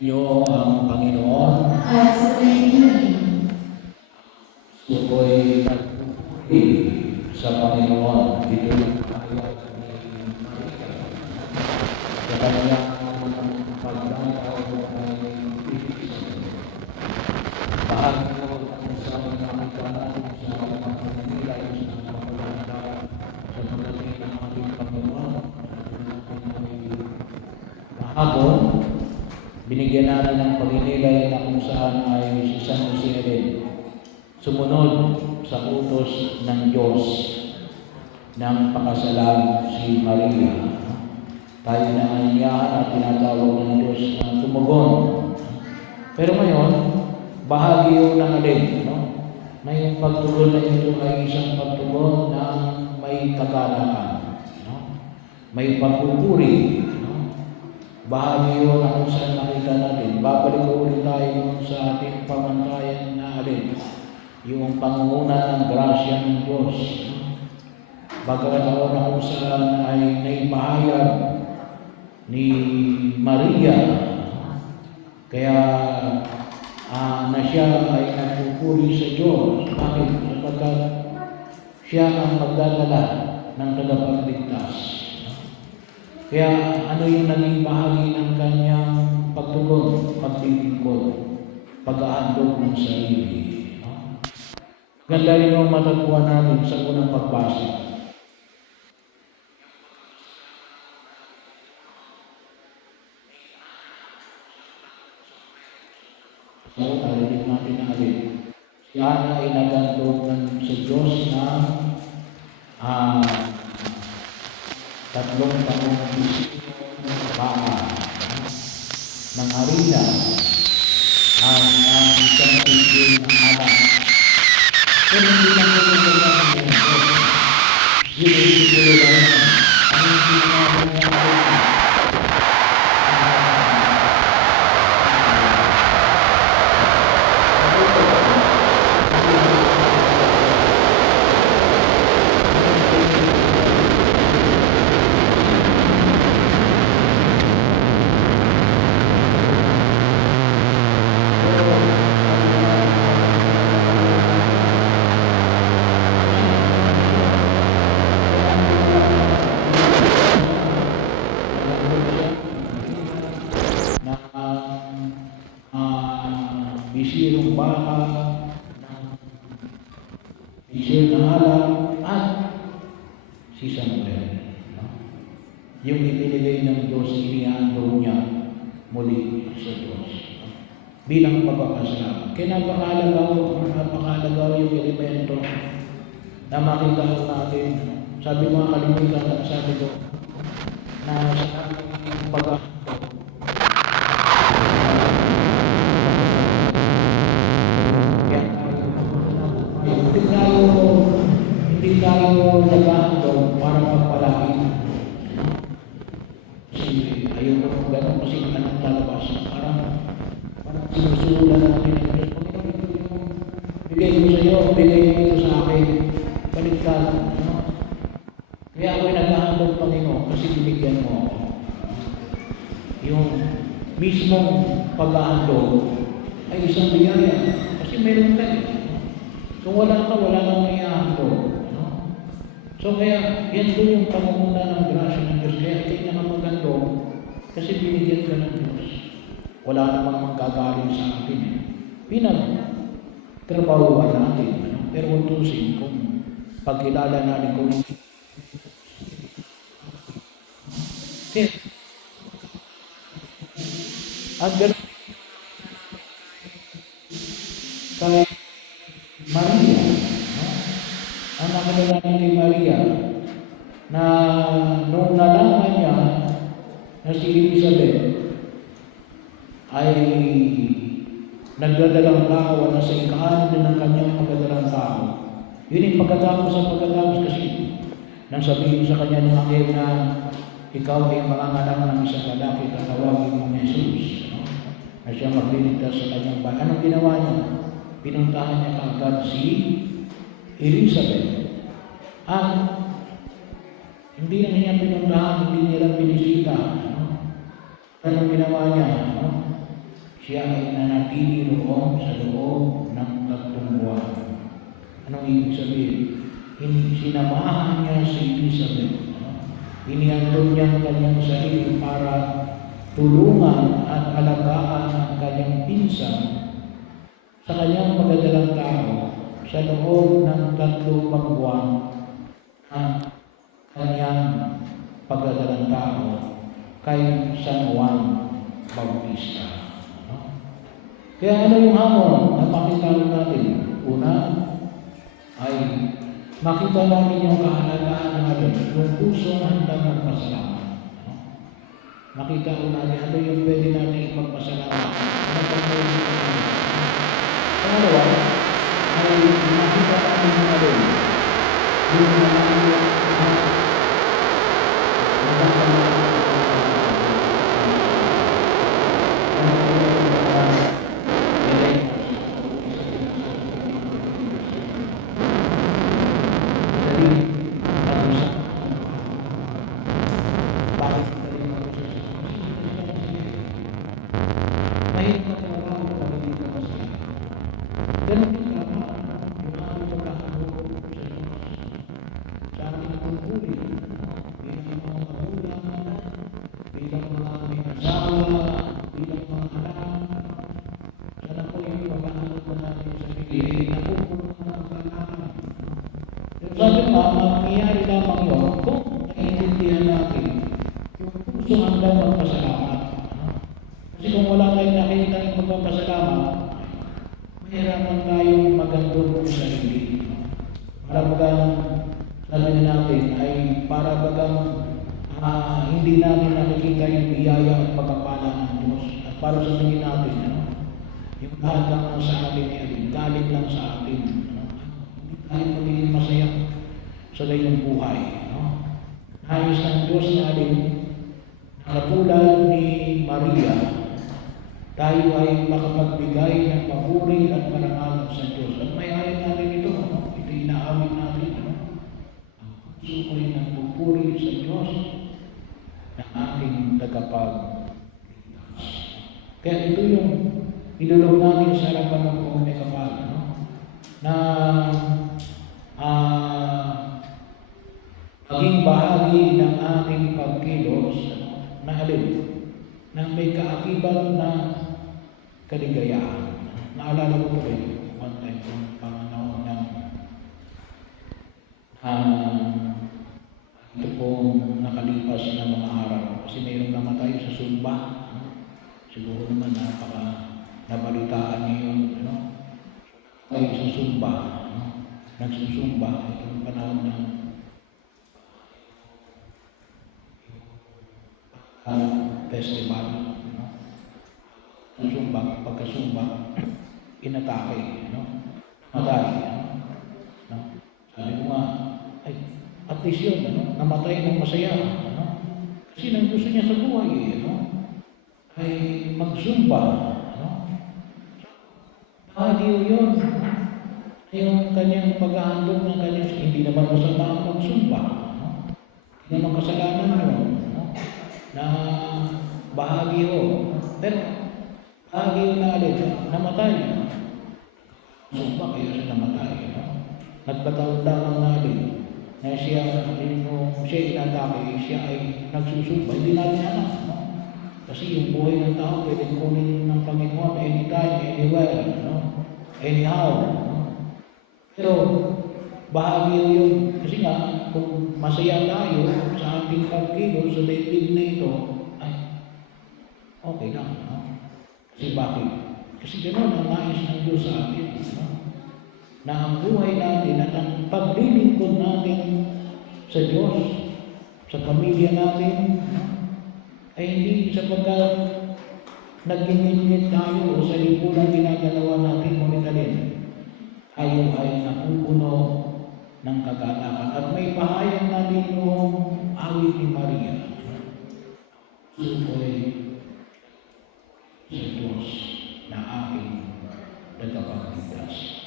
Niyo ang Panginoon. At sa inyo, Suko'y nagpupuri sa Panginoon. Dito yung kaya ni Maria. Sa kanyang pagdanaw ay ibig. Bahagi ko ang sa mga kanan sa mga Manila sa mga pagdanaw sa pagdating ng ating Panginoon. Kahapon, binigyan natin ng paginilay na kung saan ay si San Jose din sumunod sa utos ng Diyos ng pakasalan si Maria. Tayo na aniyahan at tinatawag ng Diyos na tumugon. Pero ngayon, bahagi yun ng alin, no? Na yung pagtugon na ito ay isang pagtugon na may kagalakan, no? May pagpupuri, bahagi yun ang saan nakita natin. Babalik ulit tayo sa ating pamantayan na alin, yung pangunguna ng grasya ng Diyos. Pagkataon na kung saan ay naipahayag ni Maria, kaya na siya ay nagpupuri sa Diyos. Bakit? Sapagkat siya ang magdadala ng tagapagligtas. Kaya ano yung naging bahagi ng kanyang pagtugon, pagtitipon, pag-aandog ng sarili. Ganda rin ang matagpuan namin sa unang pagbasa. So, narinig natin na alin. Si Ana ay nagandog ng sa Diyos na tatlong taong baka ng harina ang isang tigil ng anak. Pero hindi lang ito yung yun ay siguro lang ang hindi namin yung bisirong baka, bisir na alam, at si Samuel. Yung ibinigay ng Diyos, inihandog niya muli sa Diyos. Bilang pagpapasalamat. Kaya napakahalaga yung elemento na makita ko natin. Sabi mga kalimutan at sabi ko, na sa ating pagkakasalamat, hindi tayo nag-aandong para magpalaki. Kasi ayaw ko gano'n kasi anong lalabas. Parang sinusulan natin ang Diyos. Bigay ko sa iyo, bigay mo ito sa akin. Baligtad. No? Kaya ako'y nag-aandong, Panginoon, kasi binigyan mo ako. Yung mismong pag-aandong ay isang biyaya. Kasi meron tayo. Kung wala ka, wala kang maiahandog. No? So kaya, yan doon yung pangunguna ng grasya ng Diyos. Kaya ito'y nakamagandong kasi binigyan ka ng Diyos. Wala namang manggagaling sa atin. Pinagtrabahuan natin. Ano? Pero utusin kung pagkilala natin kung at gano'n kay Maria, no? Ang nakilala ni Maria na nung nalaman niya na si Elizabeth ay nagdadalang tao na sa ikaano din ng kanyang pagdadalang tao. Yun yung pagkatapos kasi nang sabihin sa kanya ng anghel na ikaw ay manganganak ng isang lalaki, tatawagin mong Jesus, no? Na siya magliligtas sa kanyang bahay. Anong ginawa niya? Pinuntahan niya kaagad si Elizabeth. Hindi lang niya pinuntahan, hindi niya lang binisita. No? Anong ginawa niya? No? siya ay nanatili roon sa loob ng 3 buwan. Anong ibig sabihin? Sinamahan niya si Elizabeth. Iniandon niya ang kanyang sarili para tulungan at alagaan ang kanyang pinsan sa kanyang magadalang tao sa loob ng 3 buwan ng kanyang pagdadalang tao kay San Juan Bautista. Kaya ano yung hamon na makita natin? Una ay makita namin yung kahalagaan ng alin, yung pusong handang magpasalamat. Makita ko natin ano yung pwede natin ipagpasalamat. Ano pang pwede natin? Pangalawa, ay makita natin yung alin, yung sabi nga, mangyayari lamang yun kung naiintindihan natin yung puso hanggang magpasalamat. Kasi kung wala tayong nakikita ng magpapasalamat, mahirapan tayong magandong sa sarili. Para bagang, sabi natin, ay para bagang hindi natin nakikita yung biyaya at pagkapala ng Diyos. At para sa tingin natin, yung lahat lang sa atin ay galing lang sa atin. Hindi tayo magiging masaya sa gayong buhay. Nais ng Diyos natin, katulad ni Maria, tayo ay makapagbigay ng papuri at parangalan sa Diyos. At may ayaw natin ito. Ito inaawit natin. Ang puso ko ay nagpupuri sa Diyos na ating tagapagligtas. Kaya ito yung idulog natin sa harapan ng Panginoon Kapal, na maging bahagi ng ating pagkilos na alin, na may kaakibat na kaligayahan. Naalala ko po rin, one time kung panganahon ng ito pong nakalipas na mga araw. Kasi mayroong namatay sa Sumba. Siguro naman nabalitaan niyo yung ay sa Sumba. Nagsusumba. Itong panahon ng festival. Sumba, pagkasumba, inatake. Namatay. Sabi ko nga, ay, at least yun, namatay ng masaya. Kasi nang gusto niya sa buhay, ay magsumba. Adiyo yun. Yung kanyang pag-aandog ng kanyang, hindi naman masama ang magsumba. Hindi naman kasalanan yun. Na bahagi ho. Pero bahagi ho na alin, namatay. Sumba kaya siya namatay. Nagpataon lamang na alin, na siya inatake, siya ay nagsusumba. Hindi natin alam. Kasi yung buhay ng tao, pwede kunin ng Panginoon anytime, anywhere, anyhow. Pero bahagi yun. Kasi nga, kung masaya tayo sa ating pagkilos sa daigdig na ito, ay okay lang. Kasi bakit? Kasi gano'n ang nais ng Diyos sa atin. Na ang buhay natin at ang paglilingkod natin sa Diyos, sa pamilya natin, ay hindi sapagkat nag-init tayo o sa lipunan ginagalawa natin, ngunit alin, tayo ay napupuno ng kagalakan. At may pahayag natin yung awit ni Maria. Sukoy sa Diyos na aking tagapagligtas.